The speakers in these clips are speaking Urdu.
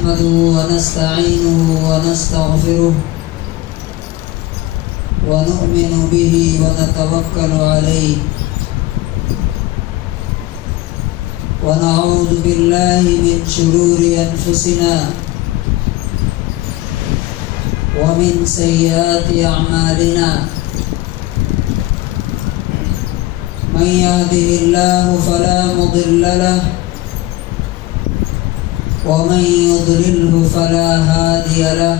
نحمده ونستعينه ونستغفره ونؤمن به ونتوكل عليه ونعوذ بالله من شرور أنفسنا ومن سيئات أعمالنا من يهده الله فلا مضل له ومن يضلله فلا هادي له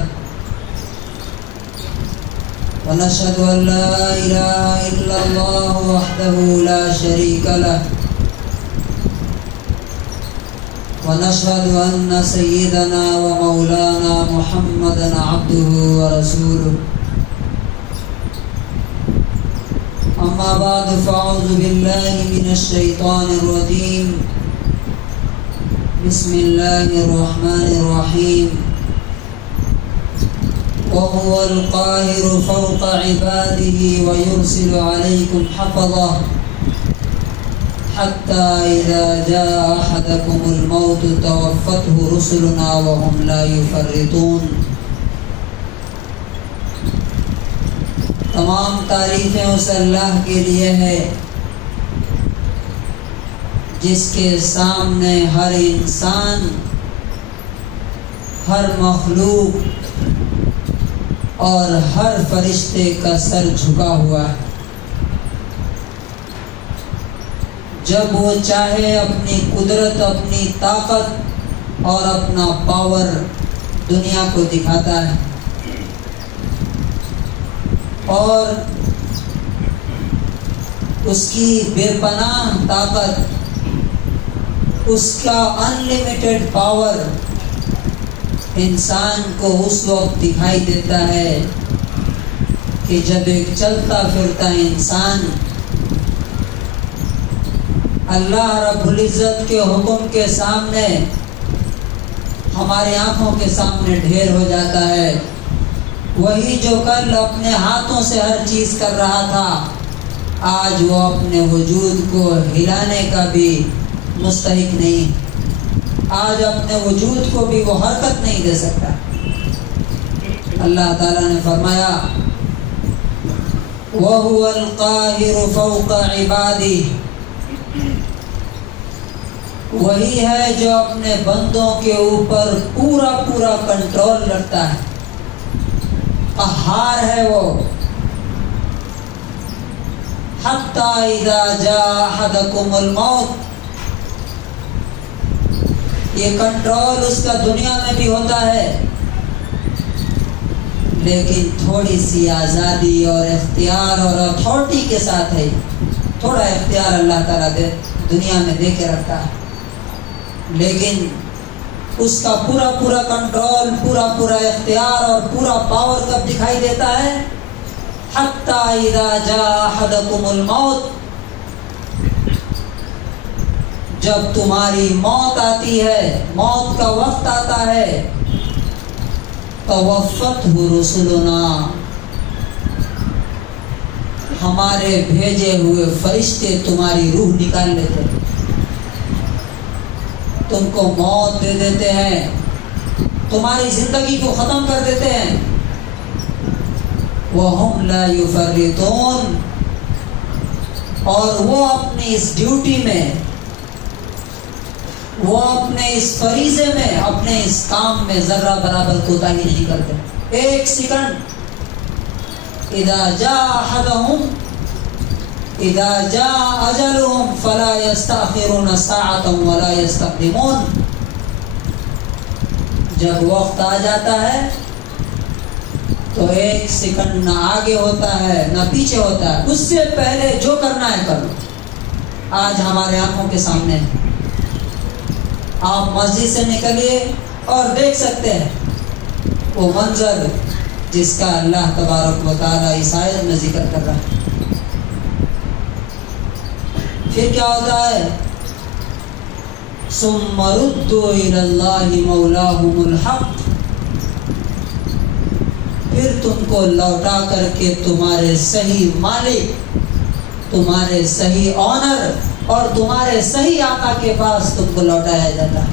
ونشهد أن لا إله إلا الله وحده لا شريك له ونشهد أن سيدنا ومولانا محمدا عبده ورسوله أما بعد فأعوذ بالله من الشيطان الرجيم بسم الله الرحمن الرحيم وهو القاهر فوق عباده ويرسل عليكم حفظه حتى إذا جاء أحدكم الموت توفته رسلنا وهم لا يفرطون. تمام تعریفیں اس اللہ کے لیے ہے جس کے سامنے ہر انسان، ہر مخلوق اور ہر فرشتے کا سر جھکا ہوا ہے. جب وہ چاہے اپنی قدرت، اپنی طاقت اور اپنا پاور دنیا کو دکھاتا ہے، اور اس کی بے پناہ طاقت، اس کا انلیمیٹڈ پاور انسان کو اس وقت دکھائی دیتا ہے کہ جب ایک چلتا پھرتا انسان اللہ رب العزت کے حکم کے سامنے ہماری آنکھوں کے سامنے ڈھیر ہو جاتا ہے. وہی جو کل اپنے ہاتھوں سے ہر چیز کر رہا تھا، آج وہ اپنے وجود کو ہلانے کا بھی مستحق نہیں، آج اپنے وجود کو بھی وہ حرکت نہیں دے سکتا. اللہ تعالیٰ نے فرمایا وَهُوَ الْقَاهِرُ فَوْقَ عِبَادِهِ، وہی ہے جو اپنے بندوں کے اوپر پورا کنٹرول رکھتا ہے، قہار ہے وہ. حَتَّى إِذَا جَاءَ أَحَدَكُمُ الْمَوْتُ، یہ کنٹرول اس کا دنیا میں بھی ہوتا ہے، لیکن تھوڑی سی آزادی اور اختیار اور اتھارٹی کے ساتھ ہے. تھوڑا اختیار اللہ تعالیٰ دنیا میں دے کے رکھتا ہے، لیکن اس کا پورا کنٹرول، پورا اختیار اور پورا پاور کب دکھائی دیتا ہے؟ حَتَّى إِذَا جَاءَ أَحَدَكُمُ الْمَوْتُ، جب تمہاری موت آتی ہے، موت کا وقت آتا ہے، توفته رسلنا، ہمارے بھیجے ہوئے فرشتے تمہاری روح نکال لیتے ہیں، تم کو موت دے دیتے ہیں، تمہاری زندگی کو ختم کر دیتے ہیں. وَهُمْ لَا يُفَرِّطُونَ، اور وہ اپنی اس ڈیوٹی میں، وہ اپنے اس فریضے میں، اپنے اس کام میں ذرہ برابر کوتاہی نہیں کرتے. ایک سیکنڈ اذا جاء احدهم اذا جاء اجلهم فلا يستأخرون ساعة ولا يستقدمون، جب وقت آ جاتا ہے تو ایک سیکنڈ نہ آگے ہوتا ہے نہ پیچھے ہوتا ہے، اس سے پہلے جو کرنا ہے کر لو. آج ہمارے آنکھوں کے سامنے ہے، آپ مسجد سے نکلیے اور دیکھ سکتے ہیں وہ منظر جس کا اللہ تبارک و تعالیٰ اس آیت میں ذکر کر رہا ہے. پھر کیا ہوتا ہے؟ ثُمَّ رُدُّوا إِلَى اللَّهِ مَوْلَاهُمُ الْحَقِّ، پھر تم کو لوٹا کر کے تمہارے صحیح مالک، تمہارے صحیح آنر اور تمہارے صحیح آقا کے پاس تم کو لوٹایا جاتا ہے.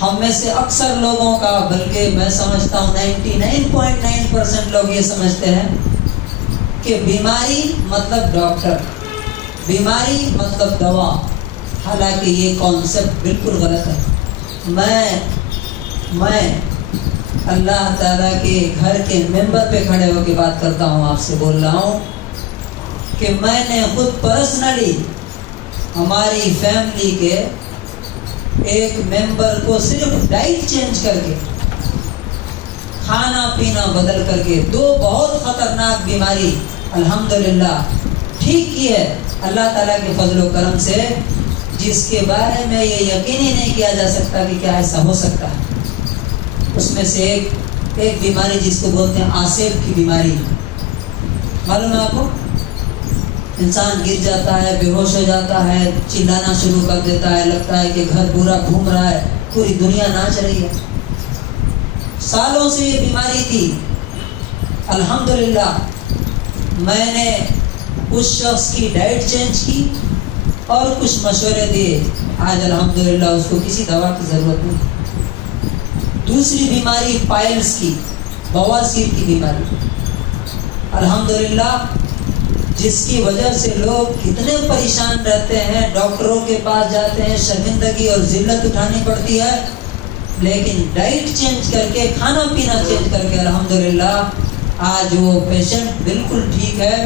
ہم میں سے اکثر لوگوں کا، بلکہ میں سمجھتا ہوں 99.9% لوگ یہ سمجھتے ہیں کہ بیماری مطلب ڈاکٹر، بیماری مطلب دوا، حالانکہ یہ کانسیپٹ بالکل غلط ہے۔ میں اللہ تعالیٰ کے گھر کے ممبر پہ کھڑے ہو کے بات کرتا ہوں، آپ سے بول رہا ہوں کہ میں نے خود پرسنلی ہماری فیملی کے ایک ممبر کو صرف ڈائٹ چینج کر کے، کھانا پینا بدل کر کے، 2 بہت خطرناک بیماری الحمدللہ ٹھیک کی ہے اللہ تعالیٰ کے فضل و کرم سے، جس کے بارے میں یہ یقین ہی نہیں کیا جا سکتا کہ کیا ایسا ہو سکتا ہے۔ اس میں سے ایک بیماری جس کو بولتے ہیں آسیب کی بیماری، معلوم ہے آپ کو؟ انسان گر جاتا ہے، بے ہوش ہو جاتا ہے، چلانا شروع کر دیتا ہے، لگتا ہے کہ گھر پورا گھوم رہا ہے، پوری دنیا ناچ رہی ہے۔ سالوں سے یہ بیماری تھی، الحمدللہ میں نے اس شخص کی ڈائٹ چینج کی اور کچھ مشورے دیے، آج الحمدللہ اس کو کسی دوا کی ضرورت نہیں۔ دوسری بیماری پائلز کی، بواسیر کی بیماری، الحمدللہ جس کی وجہ سے لوگ کتنے پریشان رہتے ہیں، ڈاکٹروں کے پاس جاتے ہیں، شرمندگی اور ذلت اٹھانی پڑتی ہے، لیکن ڈائٹ چینج کر کے، کھانا پینا چینج کر کے الحمدللہ آج وہ پیشنٹ بالکل ٹھیک ہے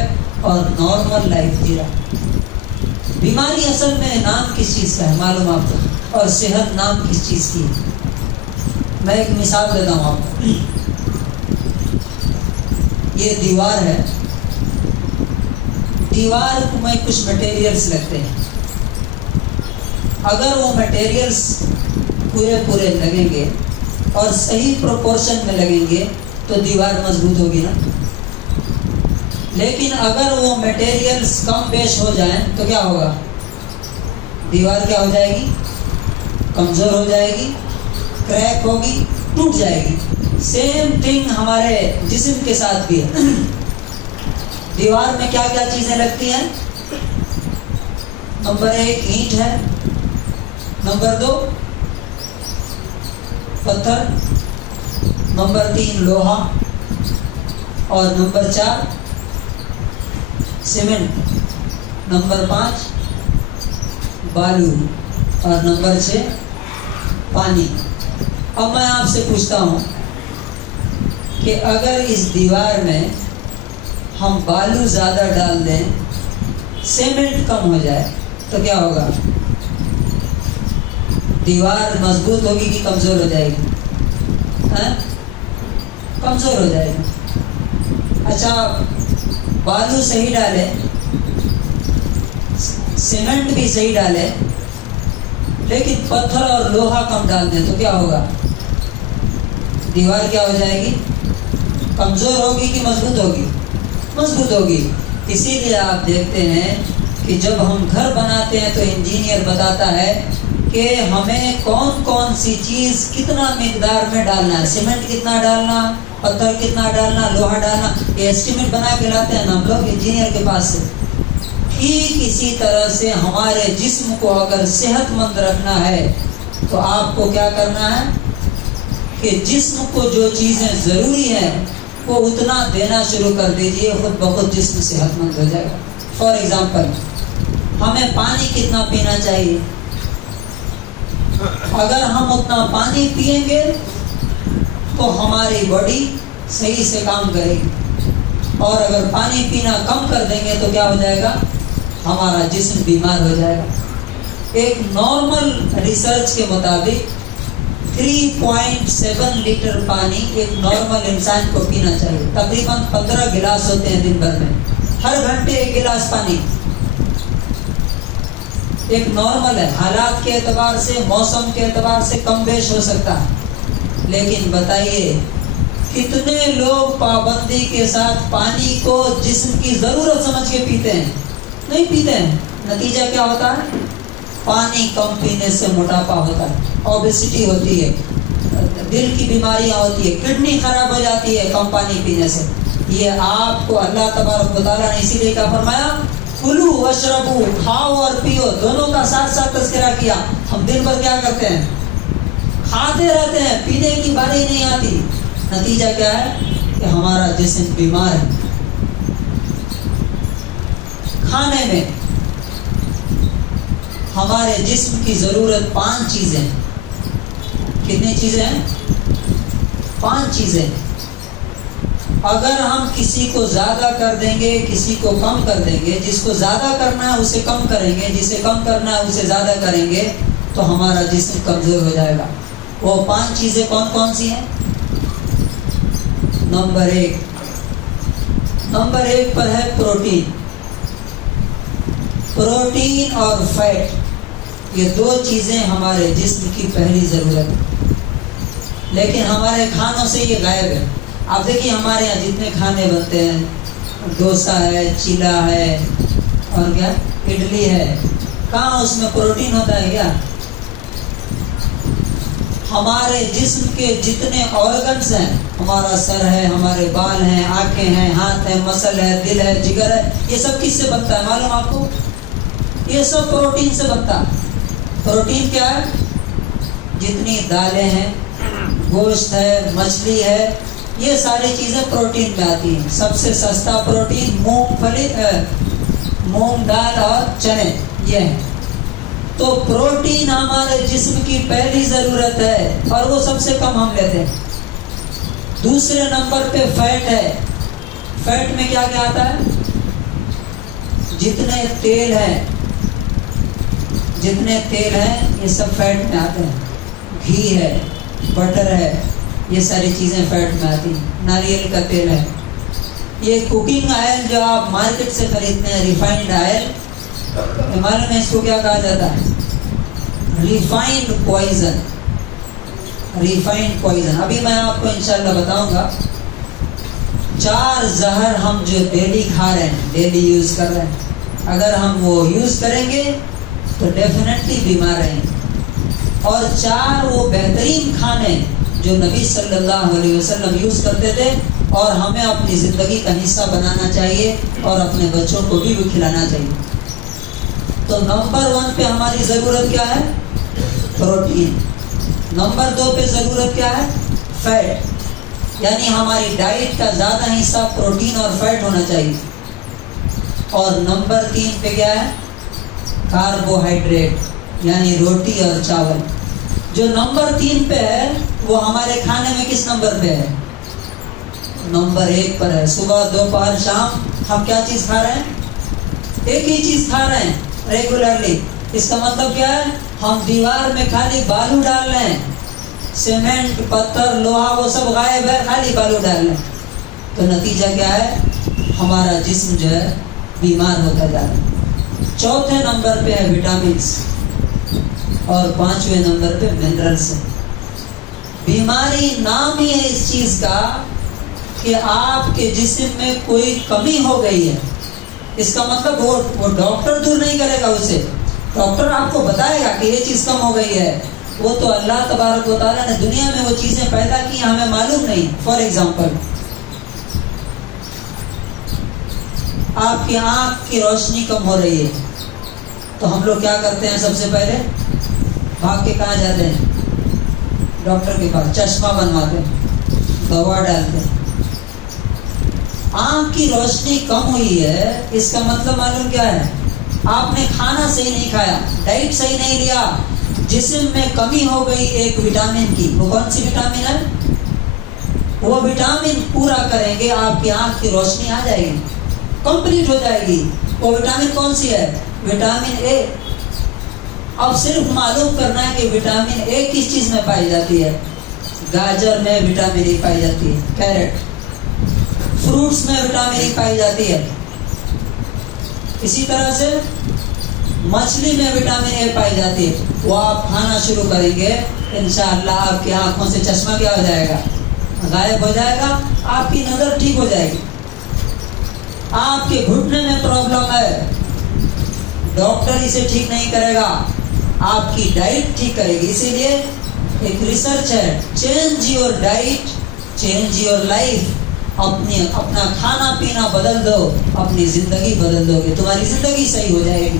اور نارمل لائف جی رہا۔ بیماری اصل میں نام کس چیز کا ہے معلوم آپ کو، اور صحت نام کس چیز کی ہے؟ میں ایک مثال دیتا ہوں آپ کو۔ یہ دیوار ہے، دیوار میں کچھ مٹیریلز لگتے ہیں، اگر وہ مٹیریلز پورے لگیں گے اور صحیح پروپورشن میں لگیں گے تو دیوار مضبوط ہوگی نا، لیکن اگر وہ مٹیریلز کم بیش ہو جائیں تو کیا ہوگا؟ دیوار کیا ہو جائے گی؟ کمزور ہو جائے گی، کریک ہوگی، ٹوٹ جائے گی۔ سیم تھنگ ہمارے جسم کے ساتھ بھی ہے۔ دیوار میں کیا کیا چیزیں لگتی ہیں؟ نمبر 1 اینٹ ہے، نمبر 2 پتھر، نمبر 3 لوہا، اور نمبر 4 سیمنٹ، نمبر 5 بالو، اور نمبر 6 پانی۔ اب میں آپ سے پوچھتا ہوں کہ اگر اس دیوار میں ہم بالو زیادہ ڈال دیں، سیمنٹ کم ہو جائے تو کیا ہوگا؟ دیوار مضبوط ہوگی کہ کمزور ہو جائے گی؟ کمزور ہو جائے گی۔ اچھا، بالو صحیح ڈالے، سیمنٹ بھی صحیح ڈالے، لیکن پتھر اور لوہا کم ڈال دیں تو کیا ہوگا؟ دیوار کیا ہو جائے گی؟ کمزور ہوگی کہ مضبوط ہوگی؟ مضبوط ہوگی۔ اسی لیے آپ دیکھتے ہیں کہ جب ہم گھر بناتے ہیں تو انجینئر بتاتا ہے کہ ہمیں کون کون سی چیز کتنا مقدار میں ڈالنا ہے، سیمنٹ کتنا ڈالنا، پتھر کتنا ڈالنا، لوہا ڈالنا، یہ ایسٹیمیٹ بنا کے لاتے ہیں نا ہم لوگ انجینئر کے پاس سے۔ ٹھیک اسی طرح سے ہمارے جسم کو اگر صحت مند رکھنا ہے تو آپ کو کیا کرنا ہے کہ جسم کو جو چیزیں ضروری ہیں وہ اتنا دینا شروع کر دیجئے، خود بخود جسم صحت مند ہو جائے گا۔ فار ایگزامپل، ہمیں پانی کتنا پینا چاہیے؟ اگر ہم اتنا پانی پئیں گے تو ہماری باڈی صحیح سے کام کرے گی، اور اگر پانی پینا کم کر دیں گے تو کیا ہو جائے گا؟ ہمارا جسم بیمار ہو جائے گا۔ ایک نارمل ریسرچ کے مطابق 3.7 لیٹر پانی ایک نارمل انسان کو پینا چاہیے، تقریباً 15 گلاس ہوتے ہیں دن بھر میں، ہر گھنٹے 1 گلاس پانی ایک نارمل ہے۔ حالات کے اعتبار سے، موسم کے اعتبار سے کم بیش ہو سکتا ہے، لیکن بتائیے کتنے لوگ پابندی کے ساتھ پانی کو جسم کی ضرورت سمجھ کے پیتے ہیں؟ نہیں پیتے ہیں۔ نتیجہ کیا ہوتا ہے؟ پانی کم پینے سے موٹاپا ہوتا ہے، اوبیسٹی ہوتی ہے، دل کی بیماریاں ہوتی ہے، کڈنی خراب ہو جاتی ہے کم پانی پینے سے۔ یہ آپ کو اللہ تبارک و تعالیٰ نے اسی لیے کیا فرمایا؟ کلو واشربو، کھاؤ اور پیو، دونوں کا ساتھ ساتھ تذکرہ کیا۔ ہم دن بھر کیا کرتے ہیں؟ کھاتے رہتے ہیں, پینے کی باری نہیں آتی. نتیجہ کیا ہے کہ ہمارا جسم بیمار ہے. کھانے میں ہمارے جسم کی ضرورت 5 چیزیں. کتنی چیزیں ہیں؟ 5 چیزیں. اگر ہم کسی کو زیادہ کر دیں گے, کسی کو کم کر دیں گے, جس کو زیادہ کرنا ہے اسے کم کریں گے, جسے کم کرنا ہے اسے زیادہ کریں گے, تو ہمارا جسم کمزور ہو جائے گا. وہ 5 چیزیں کون کون سی ہیں؟ نمبر 1 پر ہے پروٹین. پروٹین اور فیٹ, یہ 2 چیزیں ہمارے جسم کی پہلی ضرورت ہے, لیکن ہمارے کھانوں سے یہ غائب ہے. آپ دیکھیے ہمارے یہاں جتنے کھانے بنتے ہیں, ڈوسا ہے, چیلا ہے, اور کیا اڈلی ہے, کہاں اس میں پروٹین ہوتا ہے کیا؟ ہمارے جسم کے جتنے آرگنز ہیں, ہمارا سر ہے, ہمارے بال ہیں, آنکھیں ہیں, ہاتھ ہیں, مسل ہے, دل ہے, جگر ہے, یہ سب کس سے بنتا ہے معلوم آپ کو؟ یہ سب پروٹین سے بنتا ہے. پروٹین کیا ہے؟ جتنی دالیں ہیں, گوشت ہے, مچھلی ہے, یہ ساری چیزیں پروٹین میں آتی ہیں. سب سے سستا پروٹین مونگ پھلی, مونگ دال اور چنے, یہ ہے. تو پروٹین ہمارے جسم کی پہلی ضرورت ہے, اور وہ سب سے کم ہم لیتے ہیں. دوسرے نمبر پہ فیٹ ہے. فیٹ میں کیا کیا آتا ہے؟ جتنے تیل ہیں یہ سب فیٹ میں آتے ہیں. گھی ہے, بٹر ہے, یہ ساری چیزیں فیٹ میں آتی ہیں. ناریل کا تیل ہے. یہ کوکنگ آئل جو آپ مارکیٹ سے خریدتے ہیں, ریفائنڈ آئل, معلوم ہے اس کو کیا کہا جاتا ہے؟ Refined poison. Refined poison. ابھی میں آپ کو انشاءاللہ بتاؤں گا. 4 زہر ہم جو ڈیلی کھا رہے ہیں, ڈیلی یوز کر رہے ہیں, اگر ہم وہ یوز کریں گے تو ڈیفینیٹلی بیمار رہیں گے. اور 4 وہ بہترین کھانے جو نبی صلی اللہ علیہ وسلم یوز کرتے تھے, اور ہمیں اپنی زندگی کا حصہ بنانا چاہیے, اور اپنے بچوں کو بھی وہ کھلانا چاہیے. تو نمبر 1 پہ ہماری ضرورت کیا ہے؟ پروٹین. نمبر 2 پہ ضرورت کیا ہے؟ فیٹ. یعنی ہماری ڈائٹ کا زیادہ حصہ پروٹین اور فیٹ ہونا چاہیے. اور نمبر 3 پہ کیا ہے؟ کاربوہائیڈریٹ, یعنی روٹی اور چاول. جو نمبر 3 پہ ہے وہ ہمارے کھانے میں کس نمبر پہ ہے؟ نمبر 1 پر ہے. صبح, دوپہر, شام ہم کیا چیز کھا رہے ہیں؟ ایک ہی چیز کھا رہے ہیں ریگولرلی. اس کا مطلب کیا ہے؟ ہم دیوار میں خالی بالو ڈال رہے ہیں, سیمنٹ, پتھر, لوہا وہ سب غائب ہے, خالی بالو ڈال رہے ہیں. تو نتیجہ کیا ہے؟ ہمارا جسم جو ہے بیمار ہوتا جا رہا ہے. 4تھے نمبر پہ ہے وٹامنس, اور 5ویں نمبر پہ منرلس ہے. بیماری نام ہی ہے اس چیز کا کہ آپ کے جسم میں کوئی کمی ہو گئی ہے. اس کا مطلب وہ ڈاکٹر دور نہیں کرے گا اسے. ڈاکٹر آپ کو بتائے گا کہ یہ چیز کم ہو گئی ہے. وہ تو اللہ تبارک و تعالیٰ نے دنیا میں وہ چیزیں پیدا کی, ہمیں معلوم نہیں. فار ایگزامپل, آپ کی آنکھ کی روشنی کم ہو رہی ہے, تو ہم لوگ کیا کرتے ہیں؟ سب سے پہلے بھاگ کے کہاں جاتے ہیں؟ ڈاکٹر کے پاس. چشمہ بنواتے ہیں, دوا ڈالتے ہیں. آنکھ کی روشنی کم ہوئی ہے, اس کا مطلب معلوم کیا ہے؟ آپ نے کھانا صحیح نہیں کھایا, ڈائٹ صحیح نہیں لیا, جسم میں کمی ہو گئی ایک وٹامن کی. وہ کون سی وٹامن ہے؟ وہ وٹامن پورا کریں گے, آپ کی آنکھ کی روشنی آ جائے گی, کمپلیٹ ہو جائے گی. وہ وٹامن کون سی ہے؟ Vitamin A. اب صرف معلوم کرنا ہے کہ وٹامن اے کس چیز میں پائی جاتی ہے. گاجر میں وٹامن اے پائی جاتی ہے, کیرٹ. فروٹس میں وٹامن اے پائی جاتی ہے. اسی طرح سے مچھلی میں وٹامن اے پائی جاتی ہے. وہ آپ کھانا شروع کریں گے, انشاءاللہ آپ کی آنکھوں سے چشمہ کیا ہو جائے گا؟ غائب ہو جائے گا. آپ کی نظر ٹھیک ہو جائے گی. آپ کے گھٹنے میں پرابلم ہے, ڈاکٹر اسے ٹھیک نہیں کرے گا, آپ کی ڈائٹ ٹھیک کرے گی. اسی لیے ایک ریسرچ ہے, change your diet change your life. اپنا کھانا پینا بدل دو, اپنی زندگی بدل دو گے, تمہاری زندگی صحیح ہو جائے گی.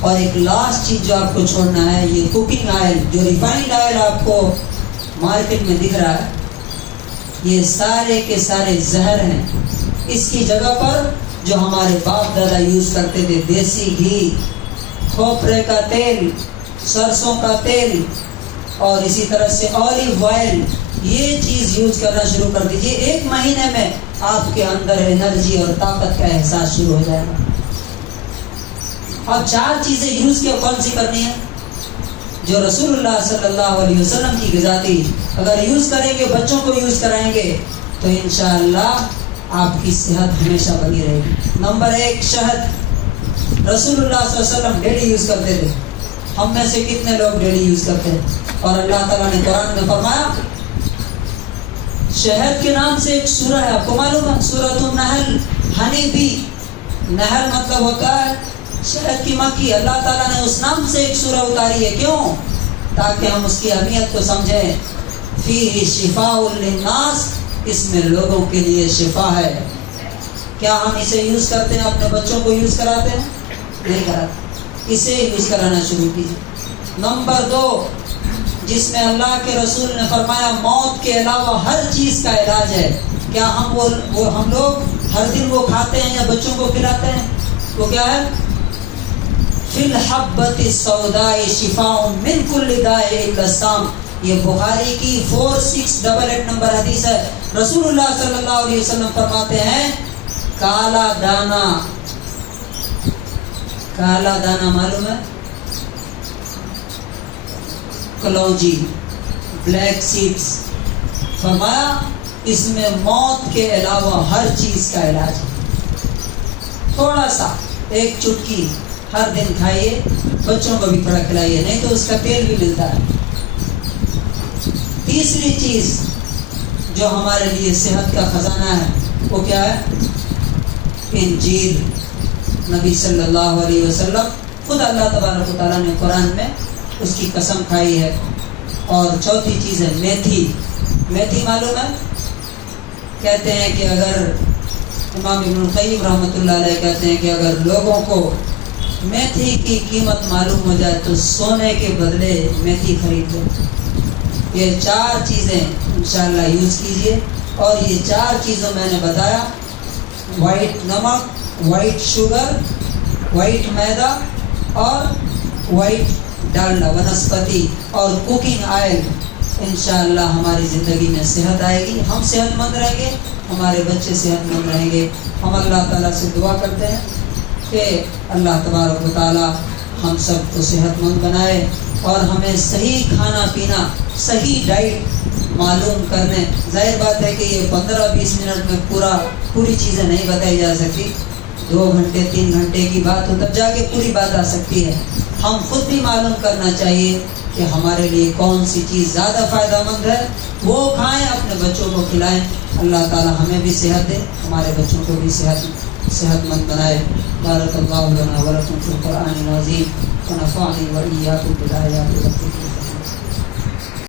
اور ایک لاسٹ چیز جو آپ کو چھوڑنا ہے، یہ کوکنگ آئل، جو ریفائنڈ آئل آپ کو مارکیٹ میں دکھ رہا ہے، یہ سارے کے سارے زہر ہیں۔ اس کی جگہ پر جو ہمارے باپ دادا یوز کرتے تھے، دیسی گھی، کھوپرے کا تیل، سرسوں کا تیل، اور اسی طرح سے اولیو آئل، یہ چیز یوز کرنا شروع کر دیجیے۔ 1 مہینے میں آپ کے اندر انرجی اور طاقت کا احساس شروع ہو جائے گا۔ اب 4 چیزیں یوز کیا، کون سی کرنی ہے؟ جو رسول اللہ صلی اللہ علیہ وسلم کی غذا تھی، اگر یوز کریں گے، بچوں کو یوز کرائیں گے تو انشاءاللہ آپ کی صحت ہمیشہ بنی رہے گی۔ نمبر 1 شہد۔ رسول اللہ صلی اللہ علیہ وسلم ڈیلی یوز کرتے تھے۔ ہم میں سے کتنے لوگ ڈیلی یوز کرتے ہیں؟ اور اللہ تعالیٰ نے قرآن میں فرمایا، شہد کے نام سے ایک سورہ ہے، آپ کو معلوم ہے، سورۃ النحل، ہنی بی۔ نحل مطلب ہوتا ہے شہد کی مکھی۔ اللہ تعالیٰ نے اس نام سے ایک سورہ اتاری ہے، کیوں؟ تاکہ ہم اس کی اہمیت کو سمجھیں۔ فیہ شفاء للناس، اس میں لوگوں کے لیے شفا ہے۔ کیا ہم اسے یوز کرتے ہیں؟ اپنے بچوں کو یوز کراتے ہیں؟ نہیں کراتے۔ اسے یوز کرانا شروع کیجیے۔ نمبر 2، جس میں اللہ کے رسول نے فرمایا موت کے علاوہ ہر چیز کا علاج ہے۔ کیا ہم لوگ ہر دن وہ کھاتے ہیں یا بچوں کو کھلاتے ہیں؟ وہ کیا ہے؟ فی الحبۃ السوداء شفاء من کل داء الا السام۔ یہ بخاری کی 4688 نمبر حدیث ہے۔ رسول اللہ صلی اللہ علیہ وسلم فرماتے ہیں، کالا دانا، کالا دانا معلوم ہے؟ کلونجی، بلیک سیڈز، فرمایا اس میں موت کے علاوہ ہر چیز کا علاج ہے۔ تھوڑا سا، ایک چٹکی ہر دن کھائیے، بچوں کو بھی تھوڑا کھلائیے، نہیں تو اس کا تیل بھی ملتا ہے۔ تیسری چیز جو ہمارے لیے صحت کا خزانہ ہے، وہ کیا ہے؟ انجیل۔ نبی صلی اللہ علیہ وسلم، خود اللہ تبارک و تعالیٰ نے قرآن میں اس کی قسم کھائی ہے۔ اور چوتھی چیز ہے میتھی۔ میتھی معلوم ہے؟ کہتے ہیں کہ اگر امام ابن القیم رحمۃ اللہ علیہ کہتے ہیں کہ اگر لوگوں کو میتھی کی قیمت معلوم ہو جائے تو سونے کے بدلے میتھی خرید لو۔ یہ 4 چیزیں انشاءاللہ یوز کیجئے۔ اور یہ 4 چیزوں میں نے بتایا، وائٹ نمک، وائٹ شوگر، وائٹ میدا اور وائٹ ڈالڈا ونسپتی اور کوکنگ آئل، انشاءاللہ ہماری زندگی میں صحت آئے گی، ہم صحت مند رہیں گے، ہمارے بچے صحت مند رہیں گے۔ ہم اللہ تعالیٰ سے دعا کرتے ہیں کہ اللہ تبارک و تعالیٰ ہم سب کو صحت مند بنائے اور ہمیں صحیح کھانا پینا، صحیح ڈائٹ معلوم کرنے۔ ظاہر بات ہے کہ یہ 15-20 منٹ میں پوری چیزیں نہیں بتائی جا سکتی، 2 گھنٹے 3 گھنٹے کی بات ہو تب جا کے پوری بات آ سکتی ہے۔ ہم خود بھی معلوم کرنا چاہیے کہ ہمارے لیے کون سی چیز زیادہ فائدہ مند ہے، وہ کھائیں، اپنے بچوں کو کھلائیں۔ اللہ تعالی ہمیں بھی صحت دے، ہمارے بچوں کو بھی صحت مند بنائے۔ بارک اللہ لنا ولکم فی القرآن العظیم ونفعنی وإیاکم بالآیات والذکر